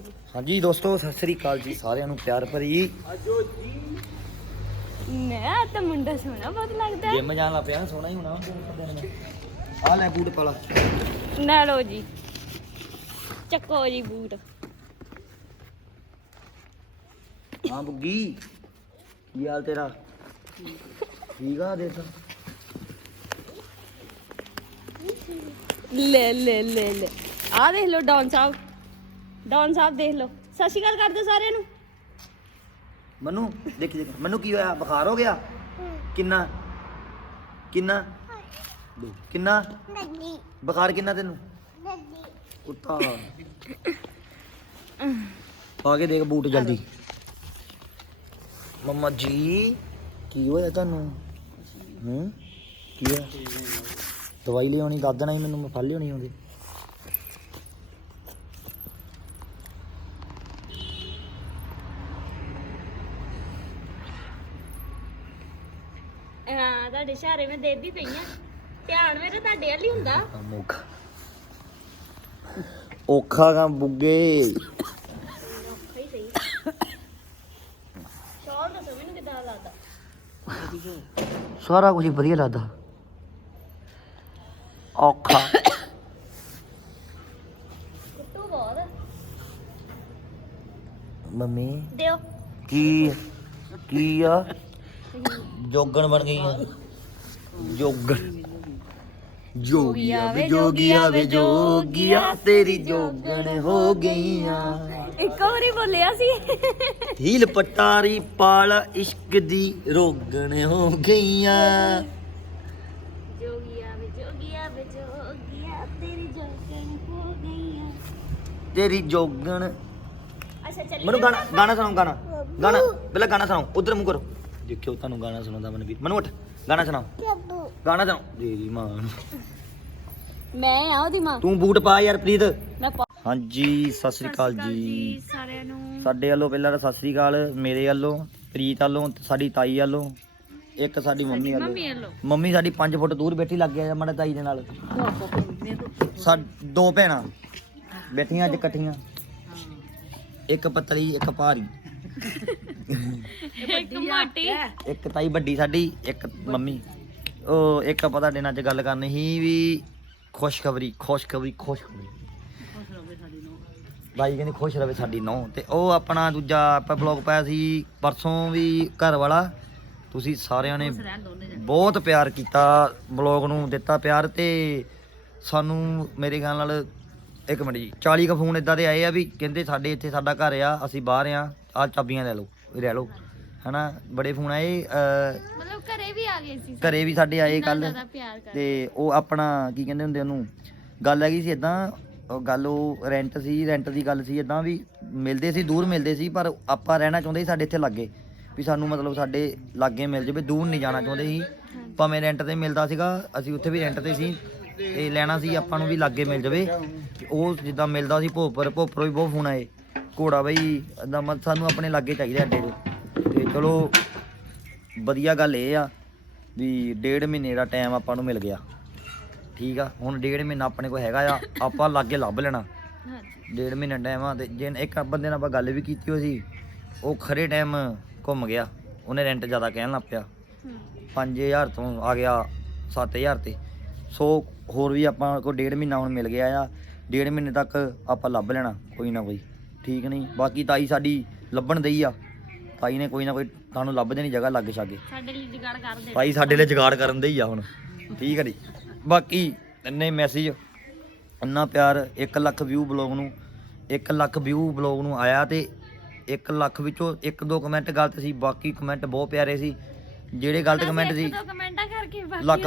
ਜੀ। ਹਾਂਜੀ ਦੋਸਤੋ ਸਤਿ ਸ੍ਰੀ ਅਕਾਲ ਜੀ ਸਾਰਿਆਂ ਨੂੰ ਪਿਆਰ ਭਰੀ। ਮੈਂ ਤਾਂ ਮੁੰਡਾ ਸੋਹਣਾ ਬਹੁਤ ਲੱਗਦਾ ਹੈ। ਜਿੰਮ ਜਾਣ ਲੱਗ ਪਿਆ ਸੋਹਣਾ ਹੀ ਹੋਣਾ। ਆ ਲੈ ਬੂਟ ਪਾਲਾ। ਨਾ ਲਓ ਜੀ। ਚੱਕੋ ਜੀ ਬੂਟ। ਹਾਂ ਬੁੱਗੀ ਕੀ ਹਾਲ ਤੇਰਾ? ਠੀਕ ਆ ਦੇਖ। ਲੈ ਲੈ ਲੈ ਲੈ। ਆ ਦੇਖ ਲਓ ਡੌਨ ਸਾਹਿਬ। ਡੌਨ ਸਾਹਿਬ ਦੇਖ ਲਓ। ਸਤਿ ਸ਼੍ਰੀ ਅਕਾਲ ਕਰ ਦਿਓ ਸਾਰਿਆਂ ਨੂੰ। ਮਨੂ ਦੇਖੀ ਦੇਖ। ਮਨੂ ਕੀ ਹੋਇਆ? ਬੁਖਾਰ ਹੋ ਗਿਆ? ਕਿੰਨਾ? ਕਿੰਨਾ? ਦੋ। ਕਿੰਨਾ? ਬੁਖਾਰ ਕਿੰਨਾ ਤੈਨੂੰ? ਕੁੱਤਾ। ਪਾ ਕੇ ਦੇਖ ਬੂਟ ਜਲਦੀ। ਮੰਮਾ ਜੀ ਕੀ ਹੋਇਆ ਤੁਹਾਨੂੰ? ਹੂੰ? ਕੀ ਹੋਇਆ? ਦਵਾਈ ਲਿਆਉਣੀ ਦੇਣਾ ਸੀ ਮੈਨੂੰ ਫੜ ਲਿਆਉਣੀ ਆਉਂਦੀ ਹਾਂ ਤੁਹਾਡੇ ਇਸ਼ਾਰੇ ਮੈਂ ਦੇਦੀ ਪਈ ਆ। ਧਿਆਨ ਮੇਰੇ ਤੁਹਾਡੇ ਵੱਲ ਹੀ ਹੁੰਦਾ। ਮੁੱਖ। ਔਖਾ ਕੰਮ ਬੁੱਗੇ। ਸਹੀ ਸਹੀ। ਸ਼ੌਲ ਦੱਸੋ ਮੈਨੂੰ ਕਿਦਾਂ ਲੱਗਦਾ? ਸਾਰਾ ਕੁਝ ਵਧੀਆ ਲੱਗਦਾ। ਔਖਾ। ਕੁੱਟੂ ਬਹੁਤ। ਮੰਮੀ। ਦਿਓ। ਕੀ ਕੀ ਆ? ਜੋਗਣ ਬਣ ਗਈ ਆ। ਜੋਗਣ। ਜੋਗੀਆ ਵੇ ਜੋਗੀਆ ਵੇ ਜੋਗੀਆ ਤੇਰੀ ਜੋਗਣ ਹੋ ਗਈਆਂ। ਇੱਕ ਵਾਰੀ ਬੋਲਿਆ ਸੀ। ਹੀਲ ਪਟਾਰੀ ਪਾਲ ਇਸ਼ਕ ਦੀ ਰੋਗਣ ਹੋ ਗਈਆਂ। ਜੋਗੀਆ ਤੇਰੀ ਜੋਗਣ ਹੋ ਗਈਆਂ। ਤੇਰੀ ਜੋਗਣ। ਅੱਛਾ ਚੱਲੀ ਮੈਨੂੰ ਗਾਣਾ ਗਾਣਾ ਸੁਣਾਓ ਗਾਣਾ। ਗਾਣਾ ਪਹਿਲਾਂ ਗਾਣਾ ਸੁਣਾਓ ਉਧਰ ਮੂੰਹ ਕਰੋ। ਦੇਖਿਓ ਤੁਹਾਨੂੰ ਗਾਣਾ ਸੁਣਾਉਂਦਾ ਮਨ ਵੀ ਮਨ ਉੱਠ। ਗਾਣਾ ਸੁਣਾਓ। ਗਾਣਾ ਸੁਣਾਓ। ਤੇਰੀ ਮਾਂ ਨੂੰ। ਮੈਂ ਆ ਉਹਦੀ ਮਾਂ। ਤੂੰ ਬੂਟ ਪਾ ਯਾਰ ਪ੍ਰੀਤ। ਮੈਂ ਪਾ- ਹਾਂਜੀ ਸਤਿ ਸ੍ਰੀ ਅਕਾਲ ਜੀ। ਸਾਰਿਆਂ ਨੂੰ। ਸਾਡੇ ਵੱਲੋਂ ਪਹਿਲਾਂ ਤਾਂ ਸਤਿ ਸ੍ਰੀ ਅਕਾਲ ਮੇਰੇ ਵੱਲੋਂ ਪ੍ਰੀਤ ਵੱਲੋਂ ਤੇ ਸਾਡੀ ਤਾਈ ਵੱਲੋਂ ਇੱਕ ਸਾਡੀ ਮੰਮੀ ਵੱਲੋਂ। ਮੰਮੀ ਵੱਲੋਂ। ਮੰਮੀ ਸਾਡੀ 5 ਫੁੱਟ ਦੂਰ ਬੈਠੀ ਲੱਗ ਗਿਆ ਮਾੜਾ ਤਾਈ ਦੇ ਨਾਲ। ਸਾ ਦੋ ਭੈਣਾਂ ਬੈਠੀਆਂ ਅੱਜ ਇਕੱਠੀਆਂ। ਇੱਕ ਪਤਲੀ ਇੱਕ ਭਾਰੀ। ਇੱਕ ਮਾਟੀ। ਇੱਕ ਤਾਈ ਵੱਡੀ ਸਾਡੀ ਇੱਕ ਮੰਮੀ। ਉਹ ਇੱਕ ਆਪਾਂ ਤੁਹਾਡੇ ਨਾਲ ਅੱਜ ਗੱਲ ਕਰਨੀ ਸੀ ਵੀ ਖੁਸ਼ਖਬਰੀ ਖੁਸ਼ਖਬਰੀ ਖੁਸ਼ਖਬਰੀ। ਬਾਈ ਕਹਿੰਦੀ ਖੁਸ਼ ਰਵੇ ਸਾਡੀ ਨੌ ਤੇ ਉਹ ਆਪਣਾ ਦੂਜਾ ਆਪਾਂ ਬਲੌਗ ਪਾਇਆ ਸੀ ਪਰਸੋਂ ਵੀ ਘਰ ਵਾਲਾ। ਤੁਸੀਂ ਸਾਰਿਆਂ ਨੇ ਬਹੁਤ ਪਿਆਰ ਕੀਤਾ ਬਲੌਗ ਨੂੰ ਦਿੱਤਾ ਪਿਆਰ ਤੇ ਸਾਨੂੰ ਮੇਰੇ ਖਿਆਲ ਨਾਲ ਇੱਕ ਮਿੰਟ ਜੀ 40 ਕ ਫੋਨ ਇਦਾਂ ਦੇ ਆਏ ਆ ਵੀ ਕਹਿੰਦੇ ਸਾਡੇ ਇੱਥੇ ਸਾਡਾ ਘਰ ਆ ਅਸੀਂ ਬਾਹਰ ਆ ਆ ਚਾਬੀਆਂ ਲੈ ਲਓ। ਲੈ ਲਓ ਹਨਾ? ਬੜੇ ਫੋਨ ਆਏ ਅਹ, ਮਤਲਬ ਘਰੇ ਵੀ ਆ ਗਏ ਸੀ ਘਰੇ ਵੀ ਸਾਡੇ ਆਏ ਕੱਲ ਜ਼ਿਆਦਾ ਪਿਆਰ ਕਰ ਤੇ ਉਹ ਆਪਣਾ ਕੀ ਕਹਿੰਦੇ ਹੁੰਦੇ ਉਹਨੂੰ? ਗੱਲ ਹੈਗੀ ਸੀ ਇਦਾਂ ਗੱਲ ਉਹ ਰੈਂਟ ਸੀ ਰੈਂਟ ਦੀ ਗੱਲ ਸੀ ਇਦਾਂ ਵੀ ਮਿਲਦੇ ਸੀ ਦੂਰ ਮਿਲਦੇ ਸੀ ਪਰ ਆਪਾਂ ਰਹਿਣਾ ਚਾਹੁੰਦੇ ਸੀ ਸਾਡੇ ਇੱਥੇ ਲੱਗੇ। ਵੀ ਸਾਨੂੰ ਮਤਲਬ ਸਾਡੇ ਲਾਗੇ ਮਿਲ ਜਾਵੇ ਦੂਰ ਨਹੀਂ ਜਾਣਾ ਚਾਹੁੰਦੇ ਸੀ। ਭਾਵੇਂ ਰੈਂਟ ਤੇ ਮਿਲਦਾ ਸੀਗਾ ਅਸੀਂ ਉੱਥੇ ਵੀ ਰੈਂਟ ਤੇ ਸੀ। ਇਹ ਲੈਣਾ ਸੀ ਆਪਾਂ ਨੂੰ ਵੀ ਲਾਗੇ ਮਿਲ ਜਾਵੇ। ਤੇ ਉਹ ਜਿੱਦਾਂ ਮਿਲਦਾ ਸੀ ਭੋਪਰ ਭੋਪਰੋਂ ਵੀ ਬਹੁਤ ਫੋਨ ਆਏ। ਘੋੜਾ ਬਈ ਏਦਾਂ ਮਤ ਸਾਨੂੰ ਆਪਣੇ ਲਾਗੇ ਚਾਹੀਦਾ ਅੱਡੇ ਦੇ ਤੇ ਚਲੋ ਵਧੀਆ ਗੱਲ ਇਹ ਆ ਵੀ ਡੇਢ ਮਹੀਨੇ ਦਾ ਟਾਈਮ ਆਪਾਂ ਨੂੰ ਮਿਲ ਗਿਆ। ਠੀਕ ਆ? ਹੁਣ ਡੇਢ ਮਹੀਨਾ ਆਪਣੇ ਕੋਲ ਹੈਗਾ ਆ ਆਪਾਂ ਲਾਗੇ ਲੱਭ ਲੈਣਾ। ਹਾਂਜੀ। ਡੇਢ ਮਹੀਨਾ ਟਾਈਮ ਆ ਤੇ ਜੇ ਇੱਕ ਬੰਦੇ ਨਾਲ ਆਪਾਂ ਗੱਲ ਵੀ ਕੀਤੀ ਹੋਈ ਸੀ ਉਹ ਖਰੇ ਟਾਈਮ ਘੁੰਮ ਗਿਆ। ਉਹਨੇ ਰੈਂਟ ਜ਼ਿਆਦਾ ਕਹਿਣ ਲੱਗ ਪਿਆ। 5000 ਤੋਂ ਆ ਗਿਆ 7000 ਤੇ। ਸੋ ਹੋਰ ਵੀ ਆਪਾਂ ਕੋਲ ਡੇਢ ਮਹੀਨਾ ਹੁਣ ਮਿਲ ਗਿਆ ਆ। ਡੇਢ ਮਹੀਨੇ ਤੱਕ ਆਪਾਂ ਲੱਭ ਲੈਣਾ ਕੋਈ ਨਾ ਕੋਈ। ਠੀਕ ਨਹੀਂ ਬਾਕੀ ਤਾਈ ਸਾਡੀ ਲੱਭਣ ਦਈ ਆ। ਤਾਈ ਨੇ ਕੋਈ ਨਾ ਕੋਈ ਤੁਹਾਨੂੰ ਲੱਭ ਦੇਣੀ ਜਗ੍ਹਾ ਲੱਗ ਛਾਗੇ। ਸਾਡੇ ਲਈ ਜੁਗਾੜ ਕਰ ਦੇ ਭਾਈ ਸਾਡੇ ਲਈ ਜੁਗਾੜ ਕਰਨ ਦੇ ਹੀ ਆ ਹੁਣ ਠੀਕ ਹੈ ਜੀ। ਬਾਕੀ ਇੰਨੇ ਮੈਸੇਜ ਇੰਨਾ ਪਿਆਰ 1 ਲੱਖ ਵਿਊ ਬਲੌਗ ਨੂੰ 1 ਲੱਖ ਵਿਊ ਬਲੌਗ ਨੂੰ ਆਇਆ ਤੇ 1 ਲੱਖ ਵਿੱਚੋਂ ਇੱਕ ਦੋ ਕਮੈਂਟ ਗਲਤ ਸੀ ਬਾਕੀ ਕਮੈਂਟ ਬਹੁਤ ਪਿਆਰੇ ਸੀ। ਜਿਹੜੇ ਗਲਤ ਕਮੈਂਟ ਸੀ ਲੱਖ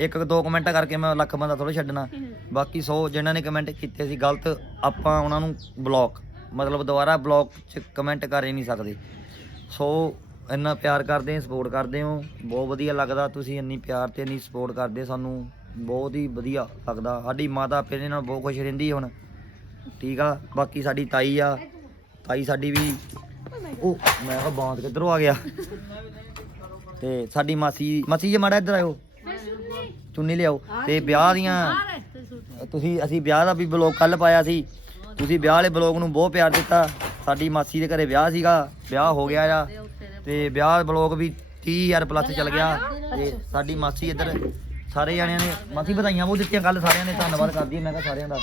ਇੱਕ ਦੋ ਕਮੈਂਟਾਂ ਕਰਕੇ ਮੈਂ ਲੱਖ ਬੰਦਾ ਥੋੜਾ ਛੱਡਣਾ। ਬਾਕੀ 100 ਜਿਨ੍ਹਾਂ ਨੇ ਕਮੈਂਟ ਕੀਤੇ ਸੀ ਗਲਤ ਆਪਾਂ ਉਹਨਾਂ ਨੂੰ ਬਲੌਕ ਮਤਲਬ ਦੁਬਾਰਾ ਬਲੌਕ 'ਚ ਕਮੈਂਟ ਕਰ ਹੀ ਨਹੀਂ ਸਕਦੇ। ਸੋ, ਇੰਨਾ ਪਿਆਰ ਕਰਦੇ ਸਪੋਰਟ ਕਰਦੇ ਹੋ। ਬਹੁਤ ਵਧੀਆ ਲੱਗਦਾ, ਤੁਸੀਂ ਇੰਨੀ ਪਿਆਰ ਤੇ ਇੰਨੀ ਸਪੋਰਟ ਕਰਦੇ ਸਾਨੂੰ। ਬਹੁਤ ਹੀ ਵਧੀਆ ਲੱਗਦਾ। ਸਾਡੀ ਮਾਤਾ ਪਿਤਾ ਨਾਲ ਬਹੁਤ ਖੁਸ਼ ਰਹਿੰਦੀ ਹੁਣ। ਠੀਕ ਆ, ਬਾਕੀ ਸਾਡੀ ਤਾਈ ਆ। ਤਾਈ ਸਾਡੀ ਵੀ ਉਹ ਮੈਂ ਕਿਹਾ ਬਾਂਦ ਕਿੱਧਰੋਂ ਆ ਗਿਆ? ਤੇ ਸਾਡੀ ਮਾਸੀ ਮਾਸੀ ਜੀ ਮਾੜਾ ਇੱਧਰ ਆਇਓ। ਚੁੰਨੀ ਲਿਆਓ। ਤੇ ਵਿਆਹ ਦੀਆਂ ਤੁਸੀਂ ਅਸੀਂ ਵਿਆਹ ਦਾ ਵੀ ਬਲੌਗ ਕੱਲ ਪਾਇਆ ਸੀ। ਤੁਸੀਂ ਵਿਆਹ ਵਾਲੇ ਬਲੌਗ ਨੂੰ ਬਹੁਤ ਪਿਆਰ ਦਿੱਤਾ। ਸਾਡੀ ਮਾਸੀ ਦੇ ਘਰੇ ਵਿਆਹ ਸੀਗਾ, ਵਿਆਹ ਹੋ ਗਿਆ ਆ। ਤੇ ਵਿਆਹ ਬਲੌਗ ਵੀ 30000 ਪਲੱਸ ਚੱਲ ਗਿਆ। ਤੇ ਸਾਡੀ ਮਾਸੀ ਇੱਧਰ ਸਾਰੇ ਜਣਿਆਂ ਨੇ, ਮਾਸੀ ਵਧਾਈਆਂ ਬਹੁਤ ਦਿੱਤੀਆਂ ਕੱਲ ਸਾਰਿਆਂ ਨੇ, ਧੰਨਵਾਦ ਕਰਦੀ ਮੈਂ ਕਿਹਾ ਸਾਰਿਆਂ ਦਾ।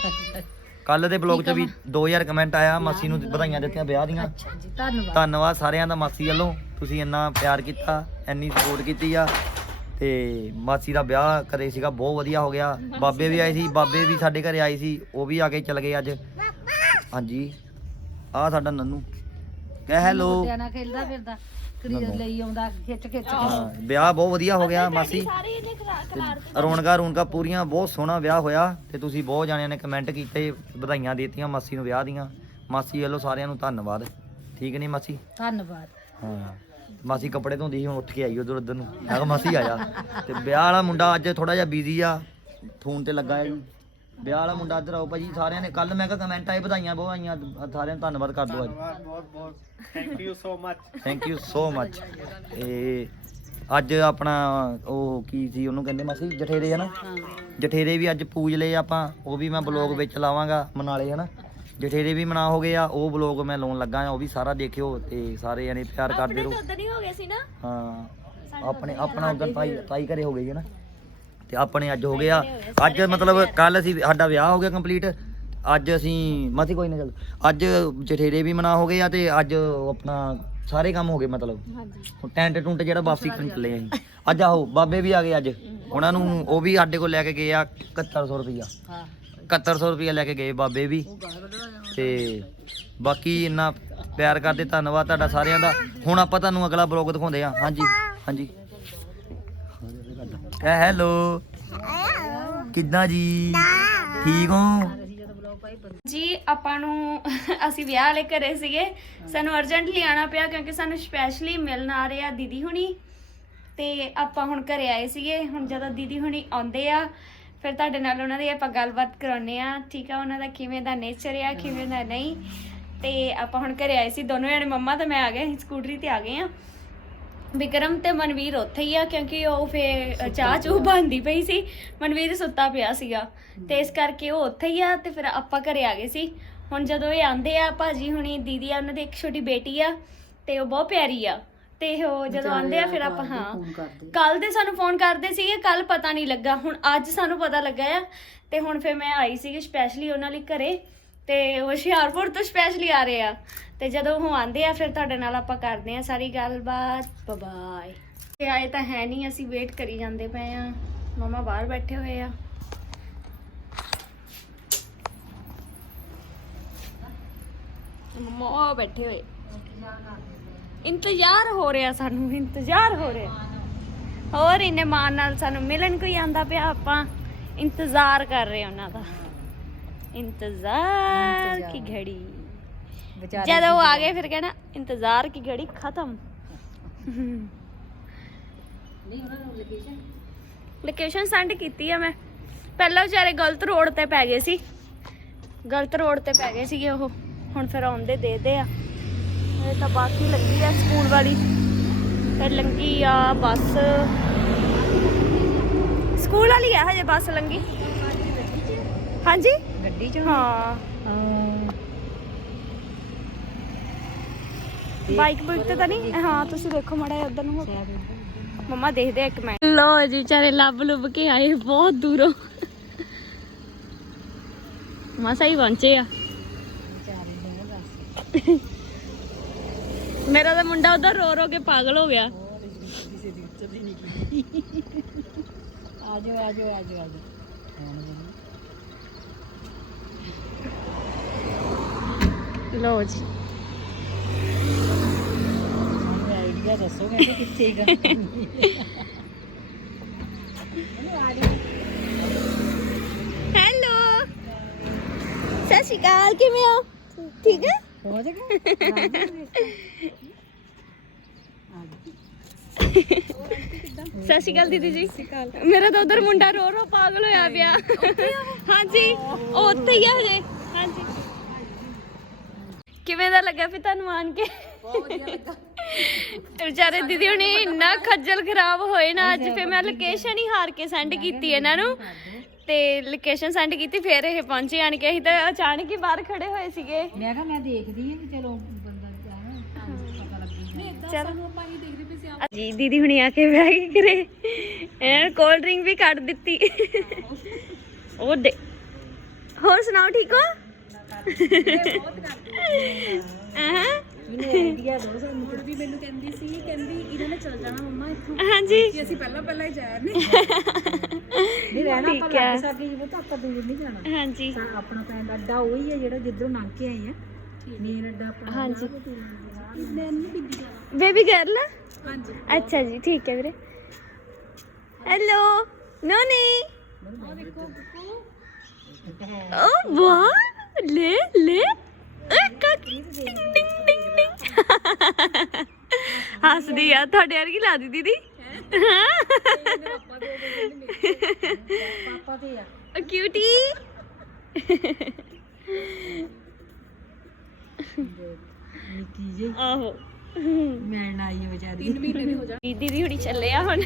ਕੱਲ ਦੇ ਬਲੌਗ 'ਚ ਵੀ 2000 ਕਮੈਂਟ ਆਇਆ, ਮਾਸੀ ਨੂੰ ਵਧਾਈਆਂ ਦਿੱਤੀਆਂ ਵਿਆਹ ਦੀਆਂ। ਧੰਨਵਾਦ ਧੰਨਵਾਦ ਸਾਰਿਆਂ ਦਾ ਮਾਸੀ ਵੱਲੋਂ, ਤੁਸੀਂ ਇੰਨਾ ਪਿਆਰ ਕੀਤਾ, ਇੰਨੀ ਸਪੋਰਟ ਕੀਤੀ ਆ। ਤੇ ਮਾਸੀ ਦਾ ਵਿਆਹ ਕਰੇ ਸੀਗਾ, ਬਹੁਤ ਵਧੀਆ ਹੋ ਗਿਆ। ਬਾਬੇ ਵੀ ਆਏ ਸੀ, ਬਾਬੇ ਵੀ ਸਾਡੇ ਘਰੇ ਆਏ ਸੀ, ਉਹ ਵੀ ਆ ਕੇ ਚਲ ਗਏ ਅੱਜ। ਹਾਂਜੀ। ਆ ਸਾਡਾ ਨੰਨੂ। ਕਹਿ ਹੈਲੋ ਮੁੰਡਿਆਂ ਨਾਲ ਖੇਲਦਾ ਫਿਰਦਾ। ਕੁੜੀ ਨੰਨੂ। ਲਈ ਆਉਂਦਾ ਖਿੱਚ ਖਿੱਚ ਕੇ। ਹਾਂ ਵਿਆਹ ਬਹੁਤ ਵਧੀਆ ਹੋ ਗਿਆ ਮਾਸੀ। ਸਾਰੇ ਇਹਨੇ ਖਰਾ ਖਰਾਰ ਤੇ ਰੌਣਕਾਂ ਰੌਣਕਾਂ ਪੂਰੀਆਂ ਬਹੁਤ ਸੋਹਣਾ ਵਿਆਹ ਹੋਇਆ। ਤੇ ਤੁਸੀਂ ਬਹੁਤ ਜਾਣਿਆਂ ਨੇ ਕਮੈਂਟ ਕੀਤੇ ਵਧਾਈਆਂ ਦਿੱਤੀਆਂ ਮਾਸੀ ਨੂੰ ਵਿਆਹ ਦੀਆਂ। ਮਾਸੀ ਵੱਲੋਂ ਸਾਰਿਆਂ ਨੂੰ ਧੰਨਵਾਦ। ਠੀਕ ਨਹੀਂ ਮਾਸੀ? ਧੰਨਵਾਦ। ਹਾਂ ਮਾਸੀ ਕੱਪੜੇ ਧੋਂਦੀ ਸੀ ਹੁਣ ਉੱਠ ਕੇ ਆਈ ਉਧਰ ਉਧਰ ਨੂੰ। ਮੈਂ ਕਿਹਾ ਮਾਸੀ ਆਇਆ। ਤੇ ਵਿਆਹ ਵਾਲਾ ਮੁੰਡਾ ਅੱਜ ਥੋੜਾ ਜਿਹਾ ਬਿਜ਼ੀ ਆ। ਫੋਨ ਤੇ ਲੱਗਾ ਹੈ ਜੀ ਵਿਆਹ ਵਾਲਾ ਮੁੰਡਾ ਇੱਧਰ ਆਓ ਭਾਜੀ ਸਾਰਿਆਂ ਨੇ ਕੱਲ ਮੈਂ ਕਿਹਾ ਕਮੈਂਟ ਆਏ ਵਧਾਈਆਂ ਬਹੁਤ ਆਈਆਂ ਸਾਰਿਆਂ ਨੂੰ ਧੰਨਵਾਦ ਕਰ ਦਿਓ ਅੱਜ। ਬਹੁਤ ਬਹੁਤ। Thank you so much thank you so much ਇਹ ਅੱਜ ਆਪਣਾ ਉਹ ਕੀ ਸੀ ਉਹਨੂੰ ਕਹਿੰਦੇ ਮਾਸੀ ਜਠੇਰੇ ਹੈ ਨਾ ਹਾਂ। ਜਠੇਰੇ ਵੀ ਅੱਜ ਪੂਜ ਲਏ ਆਪਾਂ ਉਹ ਵੀ ਮੈਂ ਬਲੌਗ ਵਿੱਚ ਲਾਵਾਂਗਾ ਮਨਾਲੇ ਹਨਾ? ਜਠੇਰੇ ਵੀ ਮਨਾ ਹੋ ਗਏ ਆ ਉਹ ਬਲੌਗ ਮੈਂ ਲਾਉਣ ਲੱਗਾ ਆ ਉਹ ਵੀ ਸਾਰਾ ਦੇਖਿਓ ਤੇ ਸਾਰੇ ਜਣੇ ਪਿਆਰ ਕਰਦੇ ਰਹੋ। ਉਦੋਂ ਹੀ ਹੋ ਗਏ ਸੀ ਨਾ? ਹਾਂ। ਆਪਣੇ ਆਪਣਾ ਉਧਰ ਤਾਈ ਤਾਈ ਘਰੇ ਹੋ ਗਈ ਹੈ ਨਾ? ਤੇ ਆਪਣੇ ਅੱਜ ਹੋ ਗਿਆ। ਅੱਜ ਮਤਲਬ ਕੱਲ ਅਸੀਂ ਸਾਡਾ ਵਿਆਹ ਹੋ ਗਿਆ ਕੰਪਲੀਟ ਅੱਜ ਅਸੀਂ ਮਤੀ ਕੋਈ ਨਾ ਚੱਲ। ਅੱਜ ਜਠੇਰੇ ਵੀ ਮਨਾ ਹੋ ਗਏ ਆ ਤੇ ਅੱਜ ਆਪਣਾ ਸਾਰੇ ਕੰਮ ਹੋ ਗਏ ਮਤਲਬ। ਹਾਂਜੀ। ਟੈਂਟ ਟੁੰਟ ਜਿਹੜਾ ਵਾਪਸੀ ਕਰਨ ਚੱਲੇ ਅਸੀਂ ਅੱਜ ਆਹੋ ਬਾਬੇ ਵੀ ਆ ਗਏ ਅੱਜ। ਉਹਨਾਂ ਨੂੰ ਉਹ ਵੀ ਸਾਡੇ ਕੋਲ ਲੈ ਕੇ ਗਏ ਆ 7100 ਰੁਪਈਆ। ਹਾਂ। 7100 ਰੁਪਈਆ ਲੈ ਕੇ ਗਏ ਬਾਬੇ ਵੀ। ਤੇ ਬਾਕੀ ਇੰਨਾ ਪਿਆਰ ਕਰਦੇ ਧੰਨਵਾਦ ਤੁਹਾਡਾ ਸਾਰਿਆਂ ਦਾ। ਹੁਣ ਆਪਾਂ ਤੁਹਾਨੂੰ ਅਗਲਾ ਬਲੌਗ ਦਿਖਾਉਂਦੇ ਆ। ਹਾਂਜੀ ਹਾਂਜੀ। ਕਹ ਹੈਲੋ। ਕਿੱਦਾਂ ਜੀ? ਠੀਕ ਹੋ? ਜੀ, ਆਪਾਂ ਨੂੰ ਅਸੀਂ ਵਿਆਹ ਵਾਲੇ ਘਰੇ ਸੀਗੇ। ਸਾਨੂੰ ਅਰਜੈਂਟਲੀ ਆਣਾ ਪਿਆ ਕਿਉਂਕਿ ਸਾਨੂੰ ਸਪੈਸ਼ਲੀ ਮਿਲਣ ਆ ਰਹੇ ਆ ਦੀਦੀ ਹੁਣੀ। ਤੇ ਆਪਾਂ ਹੁਣ ਘਰੇ ਆਏ ਸੀਗੇ। ਹੁਣ ਜਦੋਂ ਦੀਦੀ ਹੁਣੀ ਆਉਂਦੇ ਆ, ਫਿਰ ਤੁਹਾਡੇ ਨਾਲ ਉਹਨਾਂ ਦੀ ਆਪਾਂ ਗੱਲਬਾਤ ਕਰਾਉਨੇ ਆ। ਠੀਕ ਆ, ਉਹਨਾਂ ਦਾ ਕਿਵੇਂ ਦਾ ਨੇਚਰ ਆ, ਕਿਵੇਂ ਦਾ ਨਹੀਂ। ਤੇ ਆਪਾਂ ਹੁਣ ਘਰੇ ਆਏ ਸੀ। ਦੋਨੋਂ ਜਣੇ ਮੰਮਾ ਤੇ ਮੈਂ ਆ ਗਏ ਸਕੂਟਰੀ ਤੇ ਆ ਗਏ ਆ। ਵਿਕਰਮ ਤੇ ਮਨਵੀਰ ਉੱਥੇ ਹੀ ਆ ਕਿਉਂਕਿ ਉਹ ਫੇ ਚਾਹ ਚੂਹ ਬਣਦੀ ਪਈ ਸੀ। ਮਨਵੀਰ ਸੁੱਤਾ ਪਿਆ ਸੀਗਾ। ਤੇ ਇਸ ਕਰਕੇ ਉਹ ਉੱਥੇ ਹੀ ਆ ਤੇ ਫਿਰ ਆਪਾਂ ਘਰੇ ਆ ਗਏ ਸੀ। ਹੁਣ ਜਦੋਂ ਇਹ ਆਂਦੇ ਆ ਭਾਜੀ ਹੁਣੀ ਦੀਦੀ ਆ ਉਹਨਾਂ ਦੀ ਇੱਕ ਛੋਟੀ ਬੇਟੀ ਆ ਤੇ ਉਹ ਬਹੁਤ ਪਿਆਰੀ ਆ। ਤੇ ਉਹ ਜਦੋਂ ਆਂਦੇ ਆ ਫਿਰ ਆਪਾਂ ਹਾਂ। ਕੱਲ ਦੇ ਸਾਨੂੰ ਫੋਨ ਕਰਦੇ ਸੀਗੇ ਕੱਲ ਪਤਾ ਨਹੀਂ ਲੱਗਾ। ਹੁਣ ਅੱਜ ਸਾਨੂੰ ਪਤਾ ਲੱਗਾ ਆ। ਤੇ ਹੁਣ ਫਿਰ ਮੈਂ ਆਈ ਸੀਗੀ ਸਪੈਸ਼ਲੀ ਉਹਨਾਂ ਲਈ ਘਰੇ। ਤੇ ਹੁਸ਼ਿਆਰਪੁਰ ਤੋਂ ਸਪੈਸ਼ਲੀ ਆ ਰਹੇ ਆ। ਤੇ ਜਦੋਂ ਉਹ ਆਂਦੇ ਆ ਫਿਰ ਤੁਹਾਡੇ ਨਾਲ ਆਪਾਂ ਕਰਦੇ ਆ ਸਾਰੀ ਗੱਲਬਾਤ। ਬਾਏ ਤੇ ਆਏ ਤਾਂ ਹੈ ਨਹੀਂ ਅਸੀਂ ਵੇਟ ਕਰੀ ਜਾਂਦੇ ਪਏ ਆ ਮਮਾ ਬਾਹਰ ਬੈਠੇ ਹੋਏ ਆ। ਮਮਾ ਬੈਠੇ ਹੋਏ। ਇੰਤਜ਼ਾਰ ਹੋ ਰਿਹਾ ਸਾਨੂੰ ਇੰਤਜ਼ਾਰ ਹੋ ਰਿਹਾ। ਹੋਰ ਇੰਨੇ ਮਾਨ ਨਾਲ ਸਾਨੂੰ ਮਿਲਣ ਕੋਈ ਆਂਦਾ ਪਿਆ ਆਪਾਂ? ਇੰਤਜ਼ਾਰ ਕਰ ਰਹੇ ਉਹਨਾਂ ਦਾ। ਇੰਤਜ਼ਾਰ ਕੀ ਘੜੀ। ਵਿਚਾਰੇ ਜਦੋਂ ਆ ਗਏ ਫਿਰ ਕਹਿਣਾ ਇੰਤਜ਼ਾਰ ਕੀ ਘੜੀ? ਖਤਮ. ਨਹੀਂ ਉਹਨਾਂ ਨੂੰ ਲੋਕੇਸ਼ਨ ਲੋਕੇਸ਼ਨ ਸੈਂਡ ਕੀਤੀ ਆ ਮੈਂ। ਪਹਿਲਾਂ ਵਿਚਾਰੇ ਗਲਤ ਰੋਡ ਤੇ ਪੈ ਗਏ ਸੀ। ਗਲਤ ਰੋਡ ਤੇ ਪੈ ਗਏ ਸੀਗੇ ਉਹ। ਹੁਣ ਫਿਰ ਆਉਂਦੇ ਦੇਦੇ ਆ। ਇਹ ਤਾਂ ਬਾਕੀ ਲੱਗੀ ਆ ਸਕੂਲ ਵਾਲੀ। ਫਿਰ ਲੰਗੀ ਆ ਬੱਸ। ਸਕੂਲ ਵਾਲੀ ਆ ਹਜੇ ਬੱਸ ਲੰਗੀ। ਹਾਂਜੀ ਗੱਡੀ ਚ। ਹਾਂ। ਬਾਈਕ ਬੁੱਕ ਤੇ ਤਾਂ ਨਹੀਂ? ਹਾਂ ਤੁਸੀਂ ਦੇਖੋ ਮੜਾ ਉਧਰ ਨੂੰ। ਮੰਮਾ ਦੇਖਦੇ ਆ ਇੱਕ ਮਿੰਟ। ਲੋ ਜੀ ਵਿਚਾਰੇ ਲੱਭ ਲੁੱਭ ਕੇ ਆਏ ਬਹੁਤ ਦੂਰੋਂ। ਮਸਾ ਹੀ ਪਹੁੰਚੇ ਆ। ਮੇਰਾ ਤਾਂ ਮੁੰਡਾ ਉਧਰ ਰੋ ਰੋ ਕੇ ਪਾਗਲ ਹੋ ਗਿਆ। ਕਿਸੇ ਦੀ ਇੱਜ਼ਤ ਹੀ ਨਹੀਂ ਕੀਤੀ। ਆਜੋ ਆਜੋ ਆਜੋ ਆਜੋ। ਲੋ ਜੀ। ਸਾਨੂੰ ਆਈਡੀਆ ਦੱਸੋ ਕਹਿੰਦੇ ਕਿੱਥੇ ਗਾ। ਹੈਲੋ। ਸਤਿ ਸ਼੍ਰੀ ਅਕਾਲ ਕਿਵੇਂ ਹੋ? ਠੀਕ ਹੈ? ਹੋ ਸਤਿ ਸ਼੍ਰੀ ਅਕਾਲ ਦੀਦੀ ਜੀ। ਮੇਰਾ ਤਾਂ ਉਧਰ ਮੁੰਡਾ ਰੋ ਰੋ ਪਾਗਲ ਹੋਇਆ ਪਿਆ। ਹਾਂਜੀ ਉਹ ਉੱਥੇ ਹੀ ਆ ਹਜੇ। ਹਾਂਜੀ। ਕਿਵੇਂ ਦਾ ਲੱਗਾ ਫਿਰ ਤੁਹਾਨੂੰ ਆਣ ਕੇ? ਬਹੁਤ ਵਧੀਆ ਲੱਗਾ। ਵਿਚਾਰੇ ਦੀਦੀ ਹੁਣੀ ਇੰਨਾ ਖੱਜਲ ਖਰਾਬ ਹੋਏ ਨਾ ਅੱਜ ਫਿਰ ਮੈਂ ਲੋਕੇਸ਼ਨ ਹੀ ਹਾਰ ਕੇ ਸੈਂਡ ਕੀਤੀ ਇਹਨਾਂ ਨੂੰ। ਤੇ ਲੋਕੇਸ਼ਨ ਸੈਂਡ ਕੀਤੀ ਫਿਰ ਇਹ ਪਹੁੰਚੇ ਆਣ ਕੇ ਅਸੀਂ ਤਾਂ ਅਚਾਨਕ ਹੀ ਬਾਹਰ ਖੜੇ ਹੋਏ ਸੀਗੇ। ਮੈਂ ਕਿਹਾ ਮੈਂ ਦੇਖਦੀ ਹਾਂ ਵੀ ਚਲੋ ਬੰਦਾ ਜਾਣਾ ਪਤਾ ਲੱਗੀ। ਚਲੋ। ਜੀ ਦੀਦੀ ਹੁਣੀ ਆ ਕੇ ਬਹਿ ਗਈ ਕਰੇ ਐ ਕੋਲਡ ਡਰਿੰਕ ਵੀ ਕੱਢ ਦਿੱਤੀ। ਉਹ ਦੇ ਹੋਰ ਸੁਣਾਓ ਠੀਕ ਹੋ? ਹਾਂ। ਮੈਨੂੰ ਆਈਡੀਆ ਦੋ ਸਾਨੂੰ। ਕੁੜ ਵੀ ਮੈਨੂੰ ਕਹਿੰਦੀ ਸੀ ਕਹਿੰਦੀ ਇਹਨਾਂ ਨੇ ਚੱਲ ਜਾਣਾ ਮੰਮਾ ਇੱਥੋਂ। ਹਾਂਜੀ। ਅਸੀਂ ਪਹਿਲਾਂ ਪਹਿਲਾਂ ਹੀ ਜਾ ਰਹੇ ਨਹੀਂ ਰਹਿਣਾ ਆਪਾਂ ਠੀਕ ਹੈ। ਲੱਗ ਸਕੇ ਜਿਵੇਂ ਤਾਂ ਆਪਾਂ ਦੂਰ ਨਹੀਂ ਜਾਣਾ। ਹਾਂਜੀ। ਤਾਂ ਆਪਣਾ ਪਿੰਡ ਅੱਡਾ ਉਹੀ ਹੈ ਜਿਹੜਾ ਜਿੱਧਰੋਂ ਲੰਘ ਕੇ ਆਏ ਆ। ਮੇਨ ਅੱਡਾ ਆਪਣਾ ਹਾਂਜੀ। ਮੈਂ ਨਹੀਂ ਬਿੰਦੀ ਜਾਣਾ ਬੇਬੀ ਗਰਲ ਹਾਂਜੀ। ਅੱਛਾ ਜੀ ਠੀਕ ਹੈ ਵੀਰੇ। ਹੈਲੋ ਨੋਨੀ ਓ ਵਾਹ! ਲੈ ਲੈ। ਹੱਸਦੀ ਆ ਤੁਹਾਡੇ ਵਰਗੀ ਲਾ ਦੀ ਦੀਦੀ। ਪਾਪਾ ਤੇ ਆ ਕਿਊਟੀ ਨਿੱਕੀ ਜੀ ਆਹੋ। ਮਿਲਣ ਆਈ ਹੈ ਵਿਚਾਰੀ 3 ਮਹੀਨੇ ਦੀ ਹੋ ਜਾ ਦੀਦੀ ਹੁਣੀ ਚੱਲੇ ਆ ਹੁਣ।